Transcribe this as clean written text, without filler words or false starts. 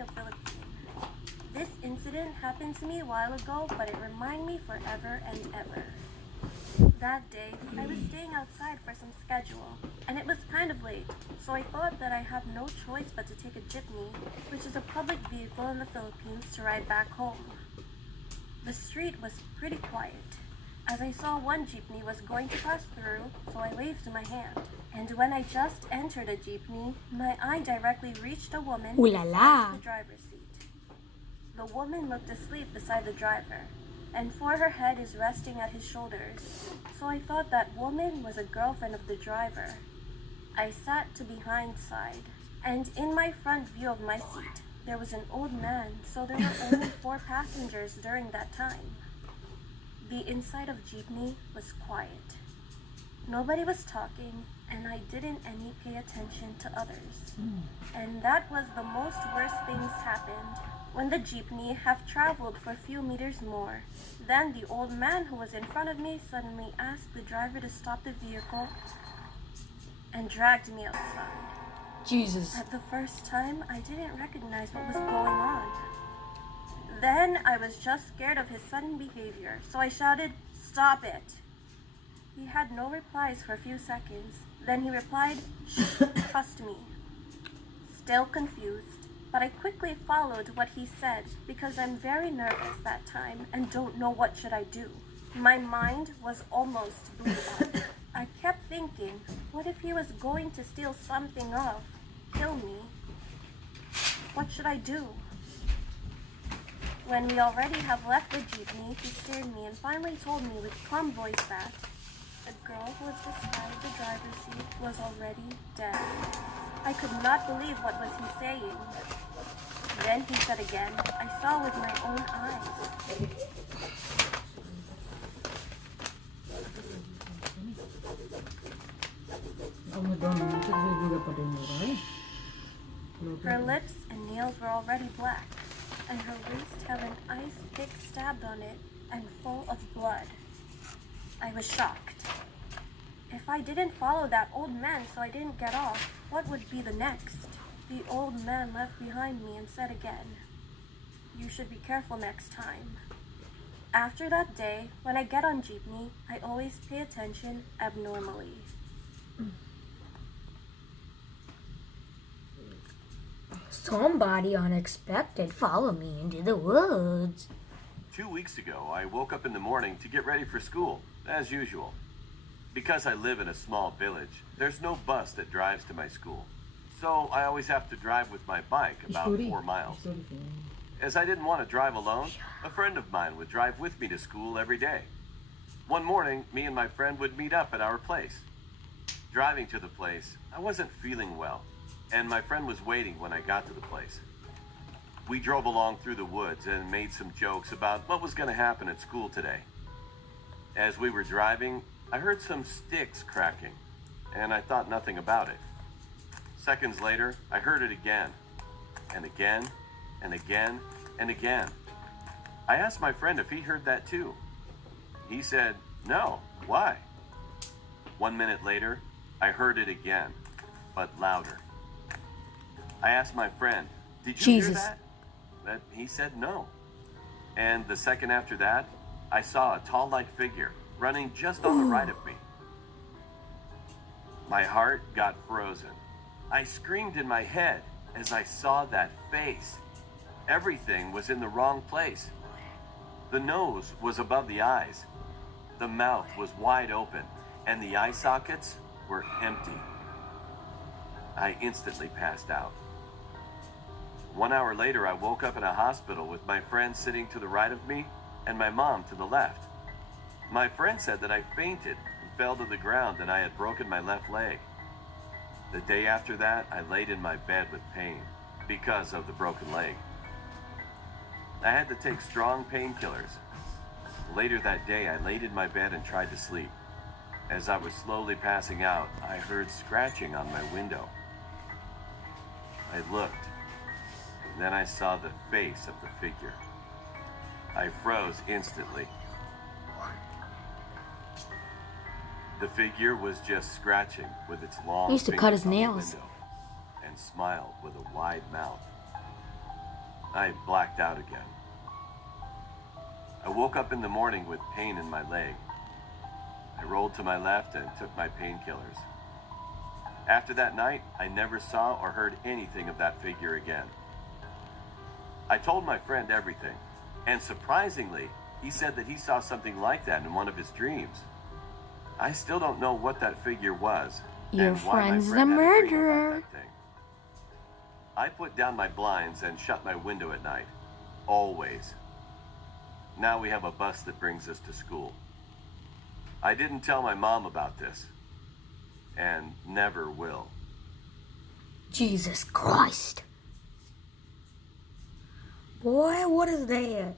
a Philippine. This incident happened to me a while ago, but it reminded me forever and ever. That day, I was staying outside for some schedule, and it was kind of late, so I thought that I had no choice but to take a jeepney, which is a public vehicle in the Philippines, to ride back home. The street was pretty quiet, as I saw one jeepney was going to pass through, so I waved my hand. And when I just entered a jeepney, my eye directly reached a woman Ooh la la. beside the driver's seat. The woman looked asleep beside the driver, and for her head is resting at his shoulders, so I thought that woman was a girlfriend of the driver. I sat to behind side, and in my front view of my seat, there was an old man, so there were only 4 passengers during that time. The inside of jeepney was quiet. Nobody was talking, and I didn't any pay attention to others. And that was the most worst things happened when the jeepney have traveled for a few meters more. Then the old man who was in front of me suddenly asked the driver to stop the vehicle and dragged me outside. Jesus. At the first time, I didn't recognize what was going on. Then I was just scared of his sudden behavior, so I shouted, "Stop it!" He had no replies for a few seconds. Then he replied, "Shh, trust me." Still confused, but I quickly followed what he said because I'm very nervous that time and don't know what should I do. My mind was almost blew up. I kept thinking, what if he was going to steal something off, kill me? What should I do? When we already have left the jeepney, he stared me and finally told me with calm voice that the girl who was beside the driver's seat was already dead. I could not believe what was he saying. Then he said again, I saw with my own eyes. Her lips and nails were already black, and her waist had an ice pick stabbed on it and full of blood. I was shocked. If I didn't follow that old man so I didn't get off, what would be the next? The old man left behind me and said again, "You should be careful next time." After that day, when I get on jeepney, I always pay attention abnormally. Somebody unexpected followed me into the woods. 2 weeks ago, I woke up in the morning to get ready for school, as usual. Because I live in a small village, there's no bus that drives to my school. So I always have to drive with my bike about 4 miles. As I didn't want to drive alone, a friend of mine would drive with me to school every day. One morning, me and my friend would meet up at our place. Driving to the place, I wasn't feeling well, and my friend was waiting when I got to the place. We drove along through the woods and made some jokes about what was going to happen at school today. As we were driving, I heard some sticks cracking, and I thought nothing about it. Seconds later, I heard it again, and again, and again, and again. I asked my friend if he heard that too. He said, "No, why?" 1 minute later, I heard it again, but louder. I asked my friend, "Did you hear that?" But he said no. And the second after that, I saw a tall-like figure running just on the right of me. My heart got frozen. I screamed in my head as I saw that face. Everything was in the wrong place. The nose was above the eyes. The mouth was wide open, and the eye sockets were empty. I instantly passed out. 1 hour later, I woke up in a hospital with my friend sitting to the right of me and my mom to the left. My friend said that I fainted and fell to the ground and I had broken my left leg. The day after that, I laid in my bed with pain because of the broken leg. I had to take strong painkillers. Later that day, I laid in my bed and tried to sleep. As I was slowly passing out, I heard scratching on my window. I looked, and then I saw the face of the figure. I froze instantly. The figure was just scratching with its long He used to cut his fingers on the nails. window and smiled with a wide mouth. I blacked out again. I woke up in the morning with pain in my leg. I rolled to my left and took my painkillers. After that night, I never saw or heard anything of that figure again. I told my friend everything, and surprisingly, he said that he saw something like that in one of his dreams. I still don't know what that figure was. Your and why my friend's the friend had a dream about murderer. that thing. I put down my blinds and shut my window at night. Always. Now we have a bus that brings us to school. I didn't tell my mom about this. And never will. Jesus Christ. Boy, what is that?